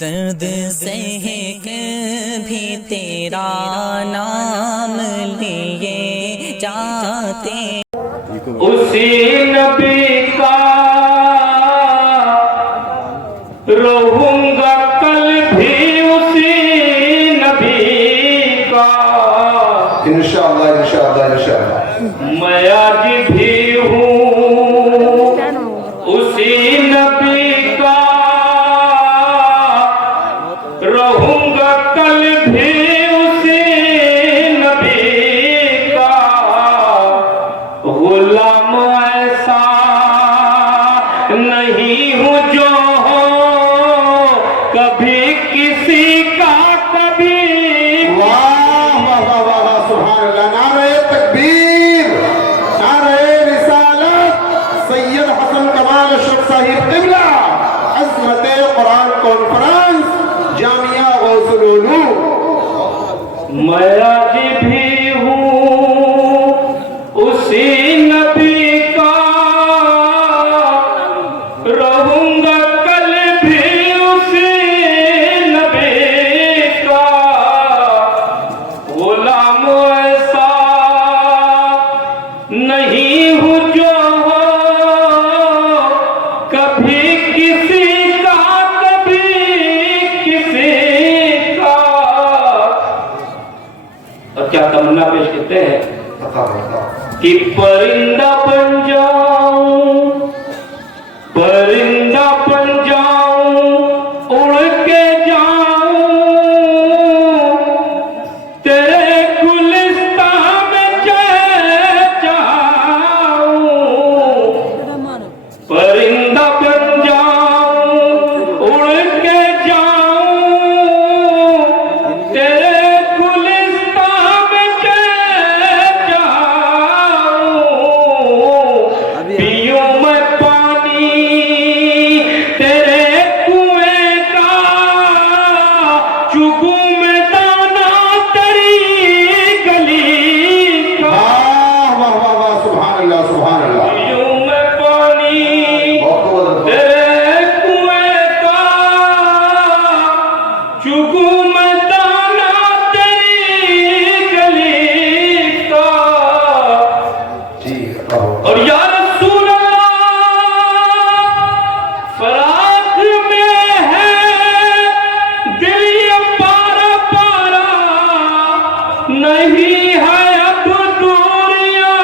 درد سہ بھی تیرا نام لیے جاتے، اسی نبی کا رہوں گا کل بھی، اسی نبی کا انشاءاللہ انشاءاللہ انشاءاللہ میں آج بھی ہوں اسی نبی کا، رہوں گا کل بھی اسی نبی کا، غلام ایسا نہیں ہوں جو کبھی کسی کا کبھی۔ واہ واہ واہ واہ واہ، سبحان اللہ، نعرہ تکبیر، نعرہ رسالت، سید حسن کمال اشرف صاحب قبلہ، عظمت قرآن کانفرنس جامعہ غوث العلوم۔ میں آج بھی ہوں اسی نبی کا، رہوں گا کل بھی اسی نبی کا، غلام ایسا نہیں ہوں جو کبھی کسی کا کبھی کسی کا۔ اور کیا تمنا پیش کرتے ہیں کہ پرندہ بن جاؤں، پرندہ بن جاؤں، اڑ کے جاؤں تیرے گلستان میں چلے جاؤں، پرندہ بن جاؤں، اڑ کے جاؤں تیرے گلستان میں چلے جاؤں، پیوں میں پانی تیرے کنویں کا، چگوں میں دانا تیری گلی کا، واہ واہ واہ واہ، سبحان اللہ سبحان اللہ۔ پیوں میں پانی تیرے کنویں کا، چگوں میں دانا تیری گلی کا۔ جی کہو۔ اور یا رسول اللہ، فراق میں ہے دل یہ پارا پارا، نہیں ہے اب دوریاں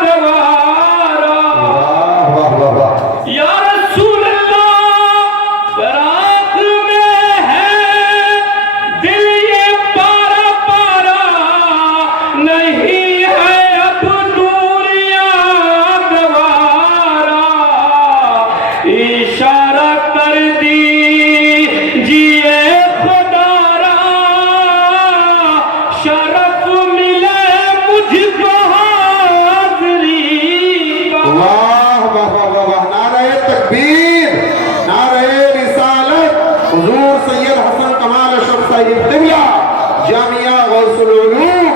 دوارا۔ واہ واہ واہ واہ، یا رسول اللہ، فراق میں ہے دل یہ پارا پارا، نہیں ہے اب دوریاں دوارا۔ اشارہ کر دیجئے خدا را، شرف ملے مجھ کو حاضری کا۔ واہ واہ واہ واہ واہ، نعرہ تکبیر، نعرہ رسالت، حضور سید حسن کمال اشرف صاحب قبلہ، جامعہ غوث العلوم،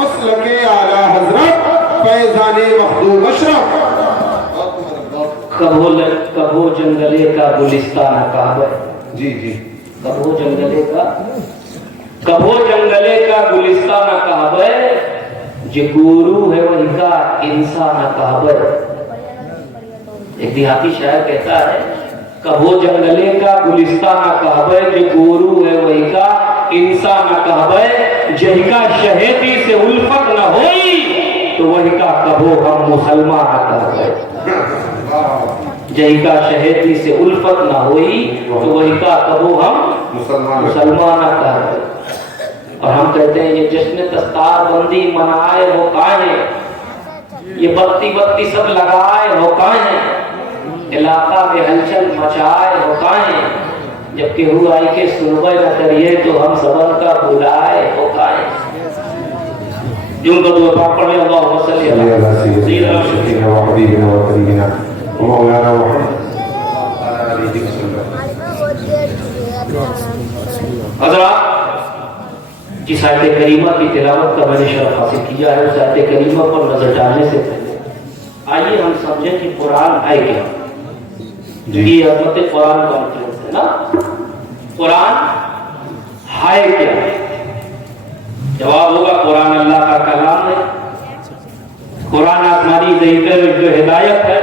مسلک اعلیٰ حضرت فیضان مخدوم اشرف۔ کبھو جنگلے کا گلستان کعبہ، جی جی، کبھو جنگلے کا گلستان کعبہ، جو گورو ہے وہی کا انسان کعبہ۔ ایک دیہاتی شاعر کہتا ہے، کبھو جنگلے کا گلستان کعبہ، جو گورو ہے وہی کا انسان کعبہ، جہی کا شہیدی سے الفت نہ ہوئی تو وہی کا کبھو ہم مسلمان کعبہ، جہی کا شہیدی سے الفت نہ ہوئی تو وہی کا کبھو ہم مسلمان کعبہ۔ اور ہم کہتے ہیں یہ جشن دستار بندی منائے ہو کائیں، یہ بتی بتی سب لگائے ہو کائیں، علاقہ میں ہلچل مچائے ہو کائیں، جب کہ ہو آئی کے سنبے نہ کریے تو ہم صبر کا بلائے ہو کائیں۔ جن کو دعا پاک پڑھیں، اللہم صلی اللہ سیدنا شفیعنا و حبیبنا و قریبنا و مولانا محمد علیہ وسلم۔ حضرات، جس آیت کریمہ کی تلاوت کا میں نے شرف حاصل کیا ہے، اس آیت کریمہ پر نظر ڈالنے سے پہلے آئیے ہم سمجھیں کہ قرآن ہے کیا۔ یہ عظمت قرآن کانفرنس ہے نا، قرآن ہے کیا؟ جواب ہوگا قرآن اللہ کا کلام ہے، قرآن آسمانی جو ہدایت ہے،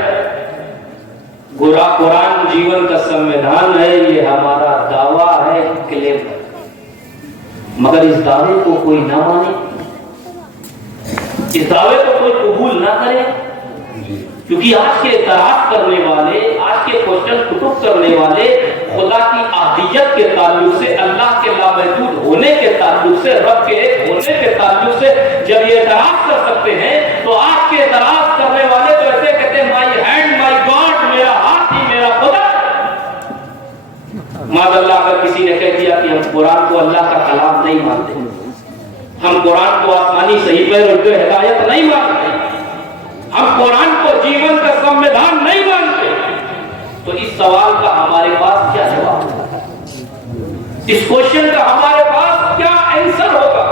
قرآن جیون کا سنویدھان ہے، یہ ہمارا دعویٰ ہے، کلیم ہے۔ مگر اس دعوے کو کوئی نہ مانے، اس دعوے کو کوئی قبول نہ کرے، کیونکہ آج کے اعتراض کرنے والے، آج کے کوشچن کٹب کرنے والے خدا کی احدیت کے تعلق سے، اللہ کے لامحدود ہونے کے تعلق سے، رب کے ایک ہونے کے تعلق سے جب یہ اعتراض کر سکتے ہیں، تو آج کے اعتراض کرنے والے تو ایسے کہتے ہیں مائی ہینڈ مائی گاڈ، میرا ہاتھ ہی میرا خدا۔ معاذ اللہ، اگر کسی نے کہہ دیا کہ ہم قرآن کو اللہ کا کلام نہیں مانتے، ہم قرآن کو آسمانی صحیفہ اور جو ہدایت نہیں مانتے، ہم قرآن کو جیون کا سنویدھان نہیں مانتے، تو اس سوال کا ہمارے پاس کیا جواب ہوگا؟ اس کوشچن کا ہمارے پاس کیا آنسر ہوگا؟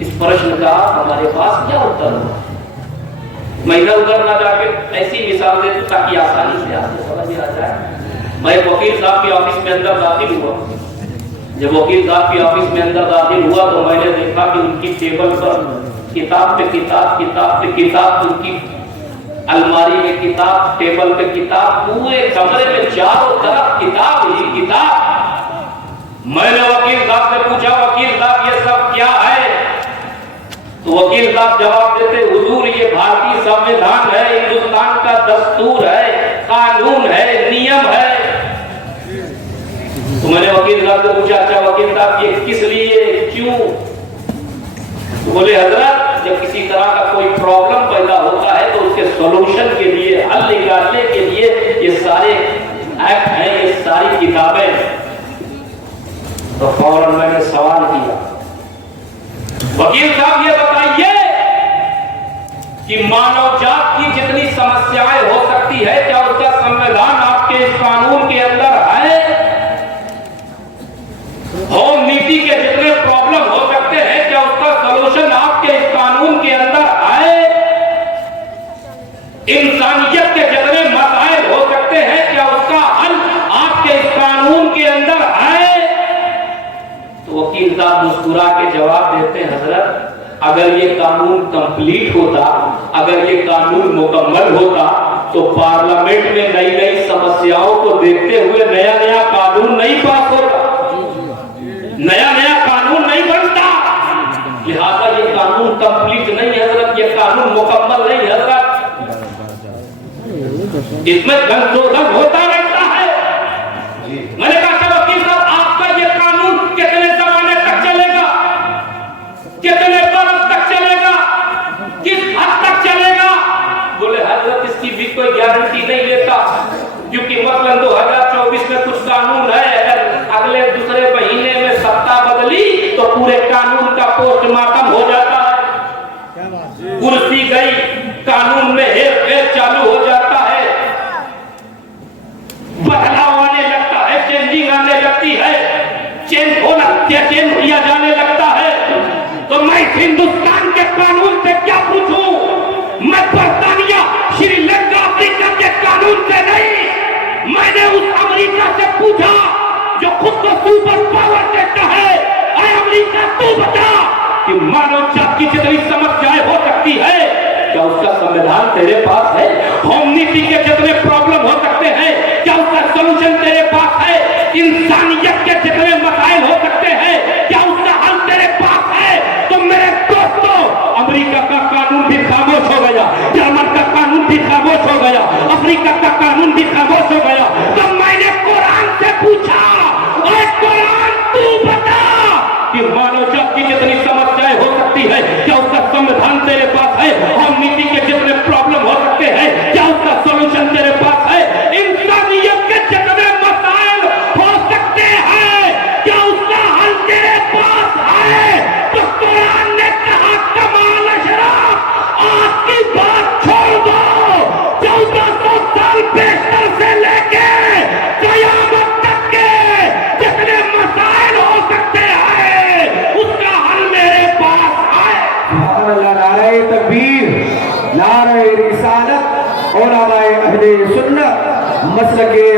اس پرشن کا ہمارے پاس کیا اتر ہوگا؟ میں ادھر ادھر نہ جا کے ایسی مثال دے دوں تاکہ آسانی سے آپ کو سمجھ آ جائے۔ میں ایک وکیل صاحب کے آفس میں اندر داخل ہوا، جب وکیل صاحب کے آفس میں اندر داخل ہوا تو میں نے دیکھا کہ ان کی ٹیبل پر کتاب پہ کتاب، کتاب پہ کتاب، ان کی الماری میں کتاب، ٹیبل پہ کتاب، پورے کمرے میں چاروں طرف کتاب ہی کتاب۔ میں نے وکیل صاحب سے پوچھا، وکیل صاحب یہ سب کیا ہے؟ تو وکیل صاحب جواب دیتے، حضور یہ بھارتی سنویدھان ہے، ہندوستان کا دستور ہے، قانون ہے، نیم ہے۔ تو میں نے وکیل صاحب سے پوچھا، اچھا وکیل صاحب یہ کس لیے، کیوں؟ تو بولے حضرت جب کسی طرح کا کوئی پرابلم پیدا ہوتا ہے تو اس کے سولوشن کے لیے، حل نکالنے کے لیے یہ سارے ایکٹ ہیں، یہ ساری کتابیں۔ تو فوراً میں نے سوال کیا، وکیل صاحب یہ بتائیے کہ مانو جات کی جتنی سمسیایں ہو سکتی ہے کیا اس کا سنویدھان آپ کے اس قانون کے اندر ہے؟ ہوم نیتی کے جتنے پرابلم ہو سکتے ہیں کیا اس کا سولوشن آپ کے اس قانون کے اندر ہے؟ انسانیت کے جتنے مسائل ہو سکتے ہیں کیا اس کا حل آپ کے اس قانون کے اندر ہے؟ تو وکیل صاحب مسکرا کے جواب دیتے ہیں، حضرت اگر یہ قانون کمپلیٹ ہوتا، اگر یہ قانون مکمل ہوتا تو پارلیمنٹ میں نئی نئی سمسیاؤں کو دیکھتے ہوئے نیا نیا قانون نہیں پاس ہوتا، نیا نیا قانون نہیں بنتا، لہذا یہ قانون کمپلیٹ نہیں ہے حضرت، یہ قانون مکمل نہیں ہے حضرت، اس میں گنجوزن ہوتا رہتا ہے۔ میں نے کہا کہ وکیل صاحب آپ کا یہ قانون کتنے زمانے تک چلے گا، کتنے برس تک چلے گا، کس حد تک چلے گا؟ بولے حضرت اس کی بھی کوئی گارنٹی نہیں لیتا، کیونکہ مثلا 2024 میں کچھ قانون ہے، اگر اگلے دوسرے مہینے میں ستا بدلی تو پورے قانون کا پوسٹ مارٹم ہو جاتا ہے، کرسی گئی، قانون میں ہیر پھیر چالو ہو جاتا ہے، بدلاؤ آنے لگتا ہے، چینجنگ آنے لگتی ہے، چینج کیا جانے لگتا ہے۔ تو میں ہندوستان کے قانون سے کیا پوچھوں؟ میں برطانیہ، شری لنکا، افریقہ کے قانون سے نہیں، میں نے اس امریکہ سے پوچھا جو خود کو سپر پاور دیتا ہے، اے امریکہ تو بتا کہ مانو جات کی جتنی سمسیایں ہو سکتی ہے کیا اس کا سنویدھان تیرے پاس ہے؟ ہوم نیتی کے جتنے پرابلم ہو سکتے ہیں کیا اس کا سولوشن تیرے پاس ہے؟ انسانیت کے جتنے مسائل ہو سکتے ہیں کیا اس کا حل تیرے پاس ہے؟ تو میرے دوستو، امریکہ کا قانون بھی خاموش ہو گیا، جرمن کا قانون بھی خاموش ہو گیا، افریقہ کا قانون بھی خاموش ہو گیا، تو میں نے قرآن سے پوچھا، اے قرآن تو بتا کہ مانو جات کی جتنی سمسیایں ہو سکتی ہے کیا اس کا سنویدھان تیرے پاس ہے؟ ہوم نیتی کے جتنے پرابلم ہو سکتے ہیں کیا اس کا سولوشن تیرے پاس ہے؟ انسانیت کے جتنے مسائل ہو سکتے ہیں کیا اس کا حل تیرے پاس ہے؟ تو قرآن نے کہا کمال اشراف، آج کی بات چھوڑ دو، 1400 سال بیشتر سے لے کے قیامت تک کے جتنے مسائل ہو سکتے ہیں اس کا حل میرے پاس ہے۔ سبحان اللہ، نعرہ تکبیر، نعرہ رسالت، علماء اہل سنت، مسلک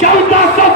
1400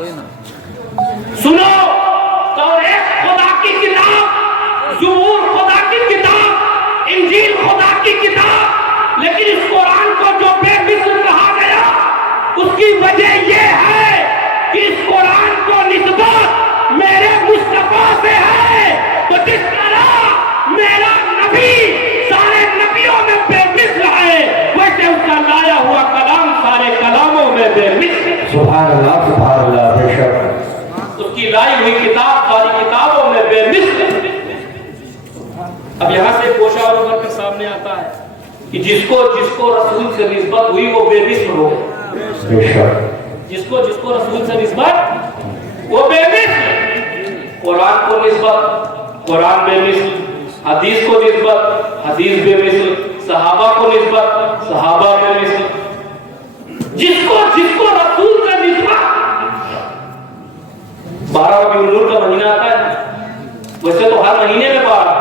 سنو توریت خدا کی کتاب، زبور خدا کی کتاب، انجیل خدا کی کتاب، لیکن اس قرآن کو جو بے مثل کہا گیا اس کی وجہ یہ ہے کہ اس قرآن کو نسبت میرے مصطفیٰ سے ہے، تو جس طرح میرا نبی سارے نبیوں میں بے مثل ہے، ویسے اس کا لایا ہوا کلام سارے کلاموں میں بے مثل ہے۔ سبحان اللہ بے شک۔ اس کی لائی ہوئی کتاب ساری کتابوں میں بے مثل ہے۔ اب یہاں سے کوشا اور کر کے سامنے آتا ہے کہ جس کو رسول سے نسبت ہوئی وہ بے مثل ہو گئے، جس کو رسول سے نسبت وہ بے مثل، قرآن کو نسبت قرآن بے مثل، حدیث کو نسبت حدیث بے مثل، صحابہ کو نسبت صحابہ بے مثل، جس کو رسول سے نسبت 12 ربیع النور کا مہینہ آتا ہے، ویسے تو ہر مہینے میں 12،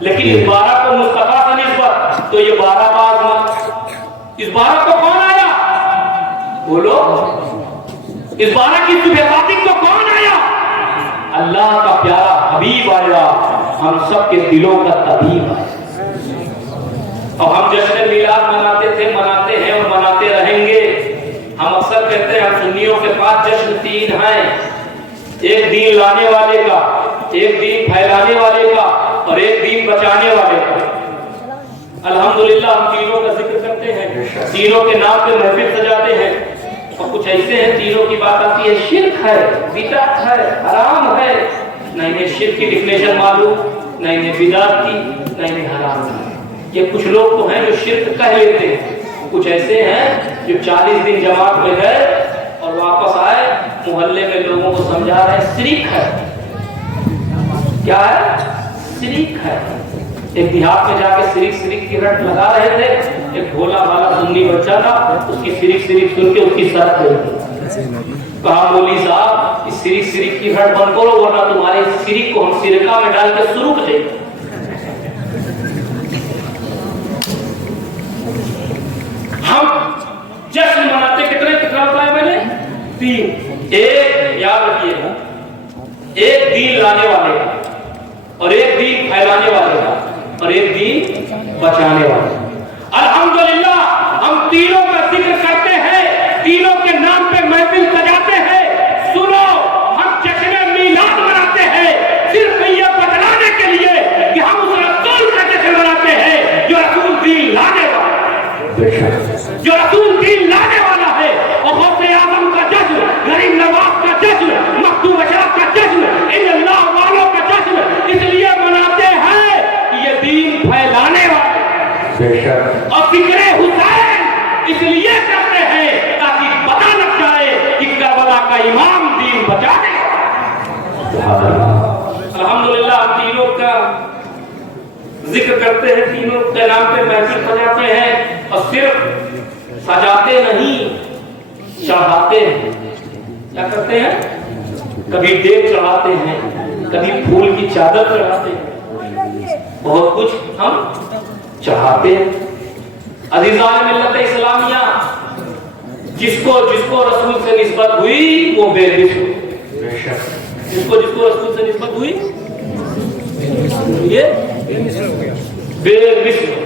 لیکن اس 12 کو مصطفیٰ سے نسبت تو یہ 12 باز مت۔ اس 12 کو کون آیا؟ بولو، اس 12 کی صبح صادق کو کون آیا؟ اللہ کا پیارا حبیب آیا، ہم سب کے دلوں کا طبیب آیا۔ اور ہم جشن میلاد مناتے تھے، مناتے ہیں اور مناتے رہیں گے۔ ہم اکثر کہتے ہیں ہم سنیوں کے پاس جشن 3 ہیں، ایک دین لانے والے کا، ایک دین پھیلانے والے کا اور ایک دین بچانے والے کا۔ الحمدللہ ہم تینوں کا ذکر کرتے ہیں، تینوں کے نام پہ محفل سجاتے ہیں، اور کچھ ایسے ہیں تینوں کی بات آتی ہے شرک ہے، بدعت ہے، حرام ہے، نہ انہیں شرک کی ڈیفینیشن معلوم، نہ انہیں بدعت کی، نہ انہیں حرام کی۔ یہ کچھ لوگ تو ہیں جو شرک کہہ لیتے ہیں، کچھ ایسے ہیں جو 40 دن جماعت میں گئے اور واپس آئے محلے میں لوگوں کو سمجھا رہے ہیں شرک ہے۔ کیا ہے؟ شرک ہے۔ ایک دیہات میں جا کے شرک کی رٹ لگا رہے تھے، ایک بھولا والا سنی بچہ تھا، اس کی شرک سن کے اس کی سر گئی۔ کہا مولوی صاحب اس شرک کی رٹ بند کرو ورنہ تمہارے شرک کو ہم سرکہ میں ڈال کے سروک دیں گے۔ ہم جشن مناتے کتنا بتایا میں نے؟ 3۔ ایک یاد رکھیے گا، ایک دین لانے والے کا اور ایک دین پھیلانے والے کا اور ایک دین بچانے والے کا۔ الحمدللہ ہم تینوں کا ذکر کرتے ہیں، تینوں کے نام پہ محفل سجاتے ہیں۔ سنو، ہم جشن میلاد مناتے ہیں صرف یہ بتلانے کے لیے کہ ہم اس رسول کا جشن مناتے ہیں جو رسول دین لانے والا ہے، جو رسول دین لانے والا ہے۔ اور غوث اعظم کا جشن، غریب نواز کا جشن، مخدوم اشرف کا جشن، ان اللہ والوں کا جشن اس لیے مناتے ہیں کہ یہ دین پھیلانے والے، اور فکر حسین اس لیے کرتے ہیں تاکہ پتہ لگ جائے کہ کربلا کا امام دین بچانے والا۔ الحمدللہ ہم تینوں کا ذکر کرتے ہیں، تینوں کے نام پہ محفل سجاتے ہیں، اور صرف سجاتے نہیں چڑھاتے ہیں۔ کیا کرتے ہیں؟ کبھی دیگ چڑھاتے ہیں، کبھی پھول کی چادر چڑھاتے ہیں، بہت کچھ ہم چڑھاتے ہیں۔ عزیزان ملت اسلامیہ، جس کو رسول سے نسبت ہوئی وہ بے مثل، جس کو رسول سے نسبت ہوئی یہ بے مثل۔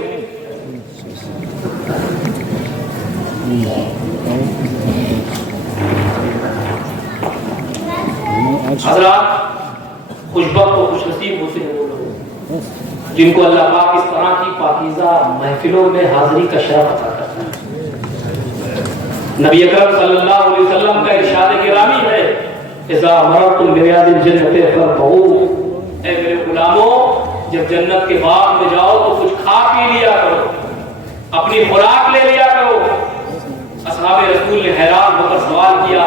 حضرات، خوش بخت و خوش نصیب ہوتے ہیں وہ لوگ جن کو اللہ پاک اس طرح کی پاکیزہ محفلوں میں حاضری کا شرف عطا کرتا ہے۔ نبی اکرم صلی اللہ علیہ وسلم کا ارشاد گرامی ہے، اذا مررتم بریاض الجنۃ فارفعوا، اے میرے غلاموں جب جنت کے باغ میں جاؤ تو کچھ کھا پی لیا کرو، اپنی خوراک لے لیا کرو۔ اصحاب رسول نے حیران ہو کر سوال کیا،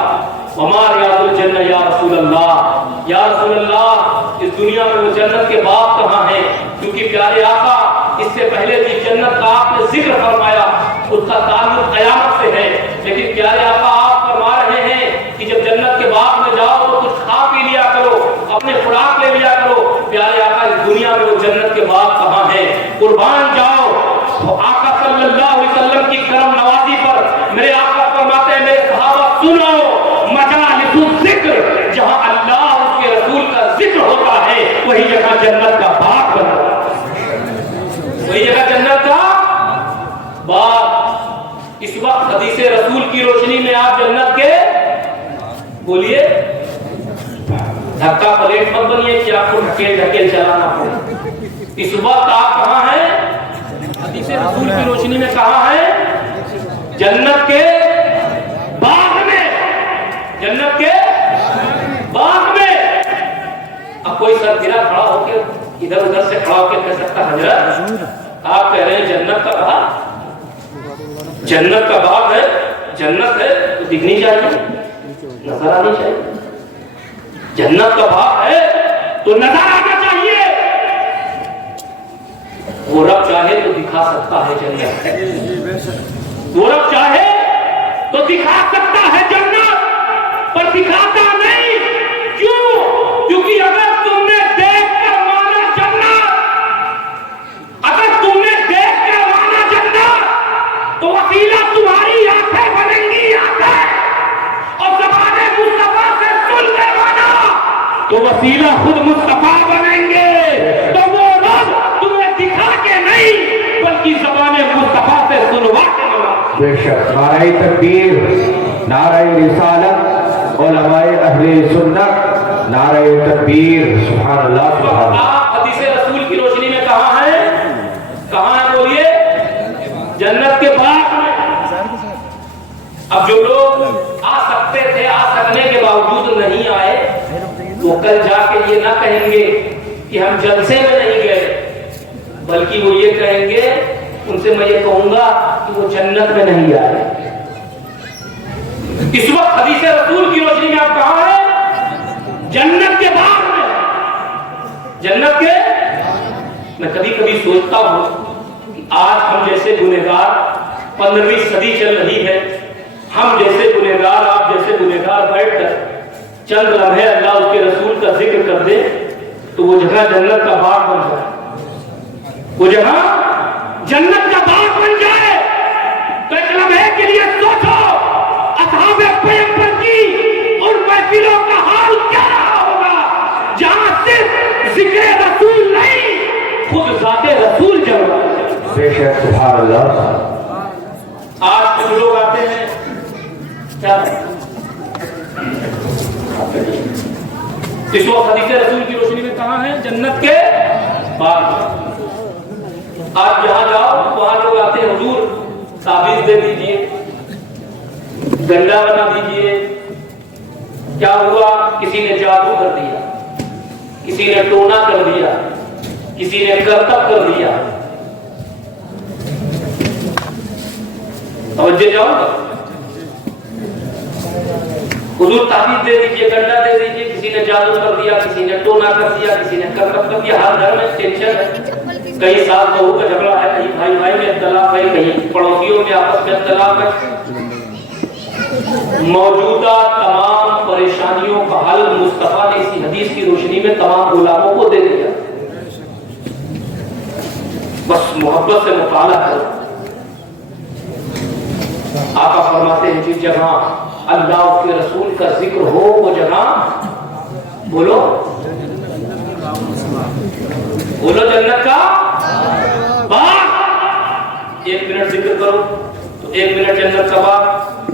وما ریاض الجنہ یا رسول اللہ، یا رسول اللہ اس دنیا میں وہ جنت کے باغ کہاں ہیں؟ کیونکہ پیارے آقا اس سے پہلے بھی جنت کا آپ نے ذکر فرمایا، اس کا تعلق قیامت سے ہے، لیکن پیارے آقا آپ فرما رہے ہیں کہ جب جنت کے باغ میں جاؤ تو کچھ کھا پی لیا کرو، اپنے خوراک لے لیا کرو۔ پیارے آقا اس دنیا میں وہ جنت کے باغ کہاں ہیں؟ قربان جاؤ آقا صلی اللہ علیہ وسلم کی کرم نوازی پر میرے آقا فرماتے ہیں، میرے صحابہ سنو، مجالس بولیے دھکا پلیٹ مت بنیے کہ آپ کو ڈھکیل ڈھکیل چلانا پڑے. اس وقت آپ کہاں ہیں؟ حدیث رسول کی روشنی میں کہاں ہیں؟ جنت کے باغ میں. جنت کے باغ میں. اب کوئی سر گرا کھڑا ہو کے ادھر ادھر سے کھڑا ہو کے کہہ سکتا حضرت آپ کہہ رہے ہیں جنت کا باغ، جنت کا باغ ہے، جنت ہے تو دکھنی چاہیے، نظر آنی چاہیے. جنت کا باغ ہے تو نظر آنا چاہیے. وہ رب چاہے تو دکھا سکتا ہے جنت، وہ رب چاہے تو دکھا سکتا ہے جنت، پر دکھاتا نہیں. کیوں؟ کیونکہ اگر تم نے دیکھ کر مانا جنت، اگر تم نے دیکھ کر مانا جنت تو وسیلہ تمہاری آنکھیں بنیں گی آنکھیں، اور زبان مصطفیٰ سے سن لے وانا تو وسیلہ خود مصطفیٰ بنیں گے. تو وہ رب تمہیں دکھا کے نہیں بلکہ زبان مصطفیٰ سے سنوا کے بنا. بے شک. نعرہ تکبیر، نعرہ رسالت، علماء اہل سنت، نعرہ تکبیر. سبحان اللہ سبحان اللہ. آپ حدیث رسول کی روشنی میں کہاں ہیں؟ کہاں ہیں بولیے؟ جنت کے باغ میں. اب جو لوگ آ سکتے تھے، آ سکنے کے باوجود نہیں آئے، وہ کل جا کے یہ نہ کہیں گے کہ ہم جلسے میں نہیں گئے، بلکہ وہ یہ کہیں گے، ان سے میں یہ کہوں گا کہ وہ جنت میں نہیں آئے. اس وقت حدیث رسول کی روشنی میں آپ کہاں ہیں؟ جنت کے باغ میں. جنت کے. میں کبھی کبھی سوچتا ہوں کہ آج ہم جیسے گنہگار، 15ویں صدی چل رہی ہے، ہم جیسے گنہگار، آپ جیسے گنہگار بیٹھ کر چند لمحے اللہ اس کے رسول کا ذکر کر دیں تو وہ جگہ جنت کا باغ بن جائے. وہ جگہ جنت کا باغ بن جائے. تو ایک لمحے کے لیے سوچو اصحاب پیغمبر کی ان محفلوں کا حال کیا رہا ہوگا جہاں صرف ذکر رسول نہیں، خود ذات رسول جل رہا ہے. بے شک. سبحان اللہ. آج کچھ لوگ آتے ہیں کیا اس وقت حدیث رسول کی روشنی میں کہاں ہیں؟ جنت کے باغ. آج جہاں جاؤ وہاں لوگ آتے ہیں حضور تعویذ دے دیجئے، گنڈا بنا دیجئے. کیا ہوا؟ کسی نے جادو کر دیا، کسی نے ٹونا کر دیا، کسی نے کرتب کر دیا. توجہ جاؤ گا حضور تعویذ دے دیجئے، گنڈا دے دیجئے. کسی نے جادو کر دیا، کسی نے ٹونا کر دیا، کسی نے کرتب کر دیا. ہر گھر میں ٹینشن ہے. کئی سال بہو کا جھگڑا ہے، کہیں بھائی بھائی میں اختلاف ہے، کہیں پڑوسیوں میں آپس میں اختلاف ہے. موجودہ تمام پریشانیوں کا حل مصطفیٰ نے اسی حدیث کی روشنی میں تمام غلاموں کو دے دیا. بس محبت سے مطالعہ کرو. آقا فرماتے ہیں جس جگہ اللہ اس کے رسول کا ذکر ہو وہ جگہ بولو بولو جنت کا باغ. 1 منٹ ذکر کرو تو 1 منٹ جنت کا باغ.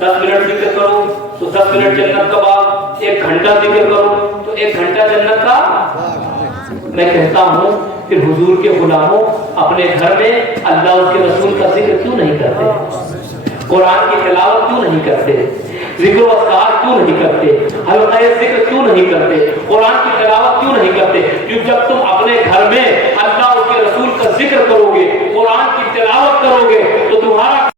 10 منٹ ذکر کرو تو 10 منٹ جنت کا باغ. 1 گھنٹہ ذکر کرو تو 1 گھنٹہ جنت کا. میں کہتا ہوں کہ حضور کے غلاموں اپنے گھر میں اللہ اس کے رسول کا ذکر کیوں نہیں کرتے؟ قرآن کی تلاوت کیوں نہیں کرتے؟ ذکر و اذکار کیوں نہیں کرتے؟ حلقہ ذکر کیوں نہیں کرتے؟ قرآن کی تلاوت کیوں نہیں کرتے؟ کیونکہ جب تم اپنے گھر میں اللہ اس کے رسول کا ذکر کرو گے، قرآن کی تلاوت کرو گے تو تمہارا